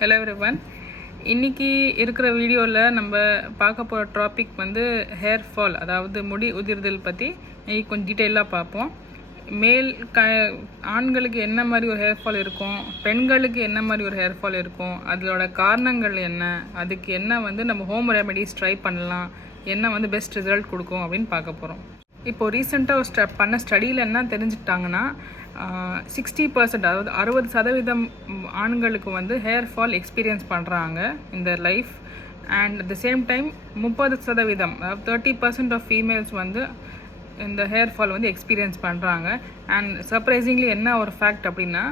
Hello everyone இன்னைக்கு இருக்கிற வீடியோவில் நம்ம பார்க்க போகிற டாபிக் வந்து ஹேர் ஃபால் அதாவது முடி உதிர்தல் பற்றி இன்னைக்கு கொஞ்சம் டீட்டெயிலாக பார்ப்போம். மேல் க ஆண்களுக்கு என்ன மாதிரி ஒரு ஹேர் ஃபால் இருக்கும்? பெண்களுக்கு என்ன மாதிரி ஒரு ஹேர் ஃபால் இருக்கும்? அதோட காரணங்கள் என்ன? அதுக்கு என்ன வந்து நம்ம ஹோம் ரெமெடிஸ் ட்ரை பண்ணலாம்? என்ன வந்து பெஸ்ட் ரிசல்ட் கொடுக்கும் அப்படின்னு பார்க்க போகிறோம் இப்போது ரீசெண்டாக ஒரு ஸ்ட பண்ண ஸ்டடியில் என்ன தெரிஞ்சுக்கிட்டாங்கன்னா சிக்ஸ்டி பர்சன்ட் அதாவது அறுபது சதவீதம் ஆண்களுக்கு வந்து ஹேர் ஃபால் எக்ஸ்பீரியன்ஸ் பண்ணுறாங்க இந்த life and at the same time முப்பது சதவீதம் அதாவது தேர்ட்டி பர்சன்ட் ஆஃப் ஃபீமேல்ஸ் வந்து இந்த ஹேர் ஃபால் வந்து எக்ஸ்பீரியன்ஸ் பண்ணுறாங்க அண்ட் சர்ப்ரைசிங்லி என்ன ஒரு ஃபேக்ட் அப்படின்னா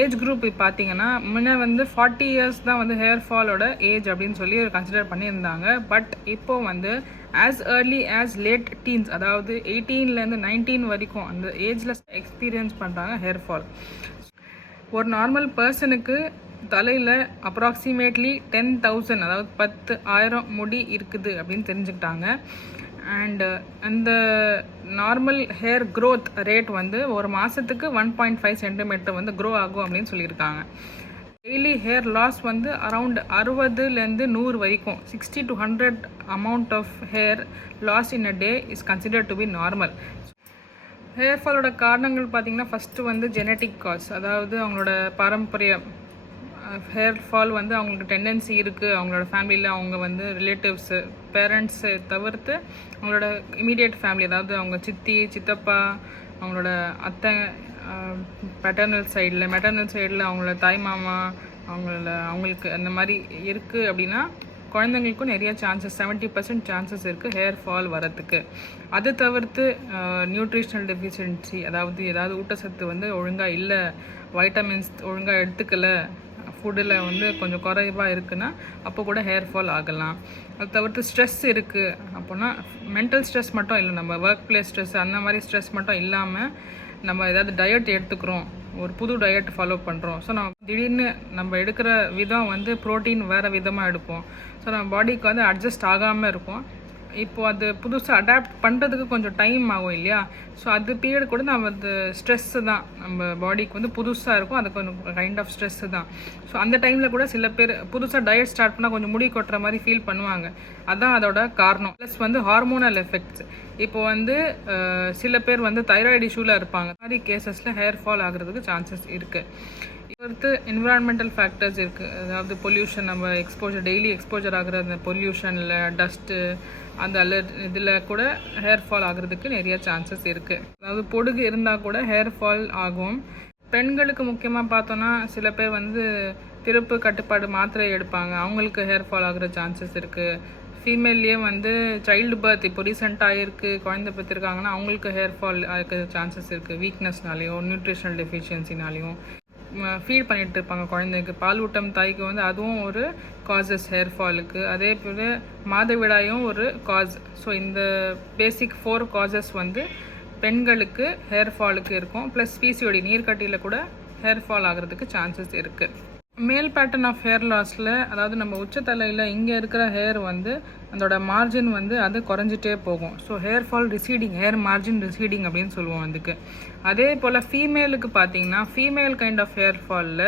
ஏஜ் குரூப் பார்த்தீங்கன்னா முன்ன வந்து ஃபார்ட்டி இயர்ஸ் தான் வந்து ஹேர் ஃபாலோட ஏஜ் அப்படின்னு சொல்லி கன்சிடர் பண்ணியிருந்தாங்க. பட் இப்போ வந்து as early as late teens அதாவது எயிட்டீன்லேருந்து நைன்டீன் வரைக்கும் அந்த ஏஜில் எக்ஸ்பீரியன்ஸ் பண்ணுறாங்க ஹேர் ஃபால் ஒரு நார்மல் பர்சனுக்கு தலையில் அப்ராக்சிமேட்லி டென் தௌசண்ட் அதாவது பத்து ஆயிரம் முடி இருக்குது அப்படின்னு தெரிஞ்சுக்கிட்டாங்க. அண்டு uh, அந்த நார்மல் ஹேர் க்ரோத் ரேட் வந்து ஒரு மாதத்துக்கு ஒன் பாயிண்ட் ஃபைவ் சென்டிமீட்டர் வந்து க்ரோ ஆகும் அப்படின்னு சொல்லியிருக்காங்க. டெய்லி ஹேர் லாஸ் வந்து அரவுண்ட் அறுபதுலேருந்து நூறு வரைக்கும் sixty to hundred amount of hair loss in a day is considered to be normal hair ஃபாலோட காரணங்கள் பார்த்தீங்கன்னா ஃபஸ்ட்டு வந்து ஜெனட்டிக் காஸ் அதாவது அவங்களோட பாரம்பரிய ஹேர் ஃபால் வந்து அவங்களுக்கு டெண்டன்சி இருக்குது அவங்களோட ஃபேமிலியில் அவங்க வந்து ரிலேட்டிவ்ஸு பேரண்ட்ஸு தவிர்த்து அவங்களோட இமீடியட் ஃபேமிலி அதாவது அவங்க சித்தி சித்தப்பா அவங்களோட அத்தை பெட்டர்னல் சைடில் மெட்டர்னல் சைடில் அவங்களோட தாய் மாமா அவங்கள அவங்களுக்கு அந்த மாதிரி இருக்குது அப்படின்னா குழந்தைங்களுக்கும் நிறைய சான்சஸ் 70% பர்சன்ட் சான்சஸ் இருக்குது ஹேர் ஃபால் வரத்துக்கு அது தவிர்த்து நியூட்ரிஷனல் டெஃபிஷியன்சி அதாவது ஏதாவது ஊட்டச்சத்து வந்து ஒழுங்காக இல்லை வைட்டமின்ஸ் ஒழுங்காக எடுத்துக்கலை ஃபுட்டில் வந்து கொஞ்சம் குறைவாக இருக்குன்னா அப்போ கூட ஹேர் ஃபால் ஆகலாம். அது தவிர்த்து ஸ்ட்ரெஸ் இருக்குது அப்போனா மென்டல் ஸ்ட்ரெஸ் மட்டும் இல்லை நம்ம ஒர்க் பிளேஸ் ஸ்ட்ரெஸ் அந்த மாதிரி ஸ்ட்ரெஸ் மட்டும் இல்லாமல் நம்ம ஏதாவது டயட் எடுத்துக்கிறோம். ஒரு புது டயட் ஃபாலோ பண்ணுறோம் ஸோ நம்ம திடீர்னு நம்ம எடுக்கிற விதம் வந்து ப்ரோட்டீன் வேறு விதமாக எடுப்போம். ஸோ நம்ம பாடிக்கு வந்து அட்ஜஸ்ட் ஆகாமல் இருக்கும் இப்போது அது புதுசாக அடாப்ட் பண்ணுறதுக்கு கொஞ்சம் டைம் ஆகும் இல்லையா? ஸோ அது பீரியட் கூட நம்ம அது ஸ்ட்ரெஸ்ஸு தான். நம்ம பாடிக்கு வந்து புதுசாக இருக்கும். அது கொஞ்சம் கைண்ட் ஆஃப் ஸ்ட்ரெஸ்ஸு தான். ஸோ அந்த டைமில் கூட சில பேர் புதுசாக டயட் ஸ்டார்ட் பண்ணால் கொஞ்சம் முடி கொட்டுற மாதிரி ஃபீல் பண்ணுவாங்க. அதான் அதோட காரணம். ப்ளஸ் வந்து ஹார்மோனல் எஃபெக்ட்ஸ் இப்போ வந்து சில பேர் வந்து தைராய்டு இஷ்யூவில் இருப்பாங்க. இந்த மாதிரி கேசஸில் ஹேர் ஃபால் ஆகுறதுக்கு சான்சஸ் இருக்குது அடுத்து என்விரான்மெண்டல் ஃபேக்டர்ஸ் இருக்குது அதாவது பொல்யூஷன் நம்ம எக்ஸ்போஜர் டெய்லி எக்ஸ்போஜர் ஆகுற அந்த பொல்யூஷனில் டஸ்ட்டு அந்த அலர் இதில் கூட ஹேர் ஃபால் ஆகுறதுக்கு நிறைய சான்சஸ் இருக்குது அதாவது பொடுகு இருந்தால் கூட ஹேர் ஃபால் ஆகும். பெண்களுக்கு முக்கியமாக பார்த்தோன்னா சில பேர் வந்து பிறப்பு கட்டுப்பாடு மாத்திரை எடுப்பாங்க. அவங்களுக்கு ஹேர் ஃபால் ஆகுற சான்சஸ் இருக்குது ஃபீமேல்லேயே வந்து சைல்டு பர்த் இப்போ ரீசெண்டாக ஆகிருக்கு குழந்தை பெற்றிருக்காங்கன்னா அவங்களுக்கு ஹேர் ஃபால் ஆகிற சான்சஸ் இருக்குது வீக்னஸ்னாலேயும் நியூட்ரிஷனல் டெஃபிஷியன்சினாலேயும் ஃபீட் பண்ணிட்டு இருப்பாங்க குழந்தைக்கு. பாலூட்டம் தாய்க்கு வந்து அதுவும் ஒரு காசஸ் ஹேர் ஃபாலுக்கு அதே போல் மாதவிடாயும் ஒரு காஸ் ஸோ இந்த பேசிக் ஃபோர் காசஸ் வந்து பெண்களுக்கு ஹேர் ஃபாலுக்கு இருக்கும். ப்ளஸ் பிசிஓடி நீர்க்கட்டியில் கூட ஹேர் ஃபால் ஆகிறதுக்கு சான்சஸ் இருக்குது மேல் பேட்டர்ன் ஆஃப் ஹேர் லாஸில் அதாவது நம்ம உச்சத்தலையில் இங்கே இருக்கிற ஹேர் வந்து அதோட மார்ஜின் வந்து அது குறைஞ்சிட்டே போகும். So hair fall receding hair margin receding அப்படின்னு சொல்லுவோம் அதுக்கு. அதே போல் ஃபீமேலுக்கு பார்த்தீங்கன்னா ஃபீமேல் கைண்ட் ஆஃப் ஹேர் ஃபாலில்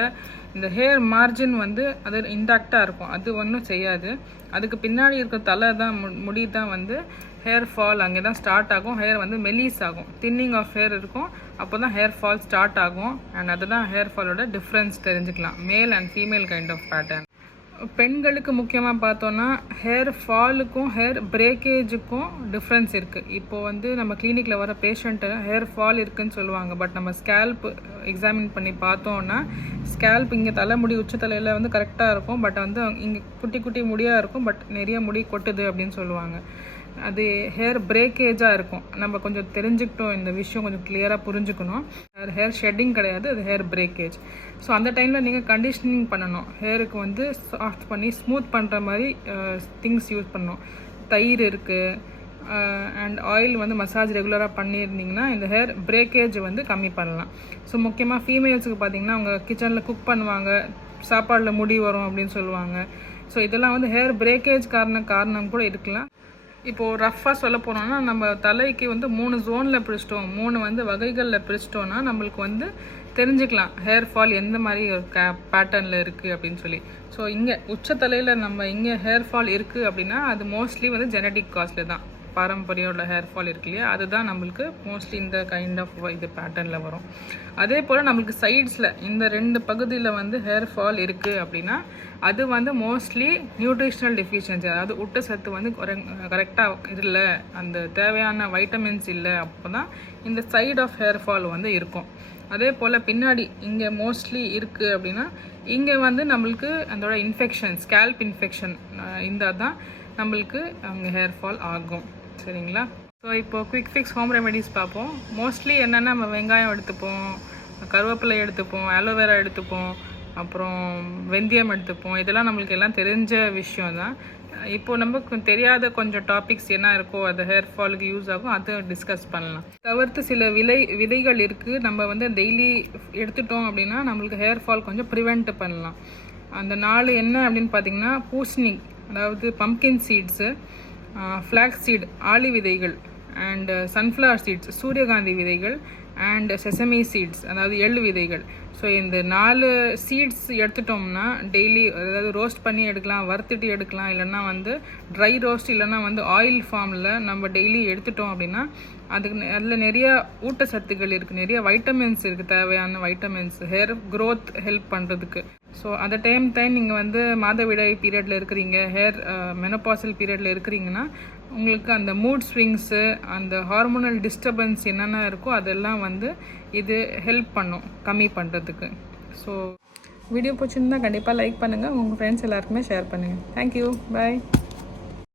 இந்த ஹேர் மார்ஜின் வந்து அது இன்டாக்டாக இருக்கும். அது ஒன்றும் செய்யாது. அதுக்கு பின்னாடி இருக்க தலை தான் மு- முடி தான் வந்து ஹேர் ஃபால் அங்கே தான் ஸ்டார்ட் ஆகும். ஹேர் வந்து மெலீஸ் ஆகும். தின்னிங் ஆஃப் ஹேர் இருக்கும். அப்போ தான் ஹேர் ஃபால் ஸ்டார்ட் ஆகும். அண்ட் அதுதான் ஹேர் ஃபாலோட டிஃப்ரென்ஸ் தெரிஞ்சுக்கலாம். Male and female kind of pattern பெண்களுக்கு முக்கியமாக பார்த்தோன்னா ஹேர் ஃபாலுக்கும் ஹேர் பிரேக்கேஜுக்கும் டிஃப்ரென்ஸ் இருக்குது இப்போது வந்து நம்ம கிளினிக்கில் வர பேஷண்ட்டு ஹேர் ஃபால் இருக்குதுன்னு சொல்லுவாங்க. பட் நம்ம ஸ்கேல்ப் எக்ஸாமின் பண்ணி பார்த்தோன்னா ஸ்கேல்ப் இங்கே தலைமுடி உச்ச தலையில் வந்து கரெக்டாக இருக்கும். பட் வந்து இங்கே குட்டி குட்டி முடியாக இருக்கும். பட் நிறைய முடி கொட்டுது அப்படின்னு சொல்லுவாங்க. அது ஹேர் பிரேக்கேஜாக இருக்கும். நம்ம கொஞ்சம் தெரிஞ்சுக்கிட்டோம் இந்த விஷயம் கொஞ்சம் கிளியராக புரிஞ்சுக்கணும். ஹேர் ஷெட்டிங் கிடையாது அது ஹேர் பிரேக்கேஜ் ஸோ அந்த டைமில் நீங்கள் கண்டிஷனிங் பண்ணணும். ஹேருக்கு வந்து சாஃப்ட் பண்ணி ஸ்மூத் பண்ணுற மாதிரி திங்ஸ் யூஸ் பண்ணணும். தயிர் இருக்குது அண்ட் ஆயில் வந்து மசாஜ் ரெகுலராக பண்ணியிருந்தீங்கன்னா இந்த ஹேர் பிரேக்கேஜ் வந்து கம்மி பண்ணலாம். ஸோ முக்கியமாக ஃபீமேல்ஸுக்கு பார்த்தீங்கன்னா அவங்க கிச்சனில் குக் பண்ணுவாங்க சாப்பாடில் முடி வரும் அப்படின்னு சொல்லுவாங்க. ஸோ இதெல்லாம் வந்து ஹேர் பிரேக்கேஜ் காரண காரணம் கூட இருக்கலாம். இப்போது ரஃப்பாக சொல்ல போனோம்னா நம்ம தலைக்கு வந்து மூணு ஜோனில் பிரிச்சிட்டோம். மூணு வந்து வகைகளில் பிரிச்சிட்டோம்னா நம்மளுக்கு வந்து தெரிஞ்சுக்கலாம். ஹேர் ஃபால் எந்த மாதிரி ஒரு பேட்டர்னில் இருக்குது அப்படின்னு சொல்லி. ஸோ இங்கே உச்சத்தலையில் நம்ம இங்கே ஹேர் ஃபால் இருக்குது அப்படின்னா அது மோஸ்ட்லி வந்து ஜெனட்டிக் காஸ்டில் தான். பாரம்பரியம் உள்ள ஹேர் ஃபால் இருக்கு இல்லையா அதுதான் நம்மளுக்கு மோஸ்ட்லி இந்த கைண்ட் ஆஃப் இது பேட்டர்னில் வரும். அதே போல் நம்மளுக்கு சைட்ஸில் இந்த ரெண்டு பகுதியில் வந்து ஹேர் ஃபால் இருக்குது அப்படின்னா அது வந்து மோஸ்ட்லி நியூட்ரிஷனல் டெஃபிஷியன்சி அதாவது ஊட்டச்சத்து வந்து கரெக்டாக இல்லை அந்த தேவையான வைட்டமின்ஸ் இல்லை அப்போ தான் இந்த சைடு ஆஃப் ஹேர் ஃபால் வந்து இருக்கும். அதே போல் பின்னாடி இங்கே மோஸ்ட்லி இருக்குது அப்படின்னா இங்கே வந்து நம்மளுக்கு அதோட இன்ஃபெக்ஷன் ஸ்கேல்ப் இன்ஃபெக்ஷன் இருந்தால் தான் நம்மளுக்கு அங்கே ஹேர் ஃபால் ஆகும். சரிங்களா? ஸோ இப்போ குவிக் ஃபிக்ஸ் ஹோம் ரெமெடிஸ் பார்ப்போம். மோஸ்ட்லி என்னென்னா நம்ம வெங்காயம் எடுத்துப்போம் கருவேப்பிலை எடுத்துப்போம் ஆலோவேரா எடுத்துப்போம் அப்புறம் வெந்தயம் எடுத்துப்போம். இதெல்லாம் நம்மளுக்கு எல்லாம் தெரிஞ்ச விஷயம் தான். இப்போ நமக்கு தெரியாத கொஞ்சம் டாபிக்ஸ் என்ன இருக்கோ அது ஹேர் ஃபாலுக்கு யூஸ் ஆகும் அதை டிஸ்கஸ் பண்ணலாம். தவிர்த்து சில விலை விதைகள் இருக்குது நம்ம வந்து டெய்லி எடுத்துட்டோம் அப்படின்னா நம்மளுக்கு ஹேர் ஃபால் கொஞ்சம் ப்ரிவெண்ட் பண்ணலாம். அந்த நாள் என்ன அப்படின்னு பார்த்தீங்கன்னா பூசணி அதாவது பம்கின் சீட்ஸு ஃப்ளாக் சீட் ஆளி விதைகள் அண்ட் சன்ஃப்ளவர் சீட்ஸ் சூரியகாந்தி விதைகள் அண்ட் செசமி சீட்ஸ் அதாவது எள்ளு விதைகள். ஸோ இந்த நாலு சீட்ஸ் எடுத்துட்டோம்னா டெய்லி அதாவது ரோஸ்ட் பண்ணி எடுக்கலாம் வறுத்துட்டு எடுக்கலாம் இல்லைன்னா வந்து ட்ரை ரோஸ்ட் இல்லைன்னா வந்து ஆயில் ஃபார்மில் நம்ம டெய்லி எடுத்துட்டோம் அப்படின்னா அதுக்கு அதில் நிறைய ஊட்டச்சத்துக்கள் இருக்குது நிறைய வைட்டமின்ஸ் இருக்குது தேவையான வைட்டமின்ஸ் ஹேர் க்ரோத் ஹெல்ப் பண்ணுறதுக்கு ஸோ அந்த டைம் டைம் நீங்கள் வந்து மாதவிடாய் பீரியடில் இருக்கிறீங்க ஹேர் மெனப்பாசல் பீரியடில் இருக்கிறீங்கன்னா உங்களுக்கு அந்த மூட் ஸ்விங்ஸு அந்த ஹார்மோனல் டிஸ்டர்பன்ஸ் என்னென்ன இருக்கோ அதெல்லாம் வந்து இது ஹெல்ப் பண்ணும் கம்மி பண்ணுறதுக்கு ஸோ வீடியோ பிடிச்சிருந்தா கண்டிப்பாக லைக் பண்ணுங்கள் உங்கள் ஃப்ரெண்ட்ஸ் எல்லாருக்குமே ஷேர் பண்ணுங்கள் தேங்க்யூ பாய்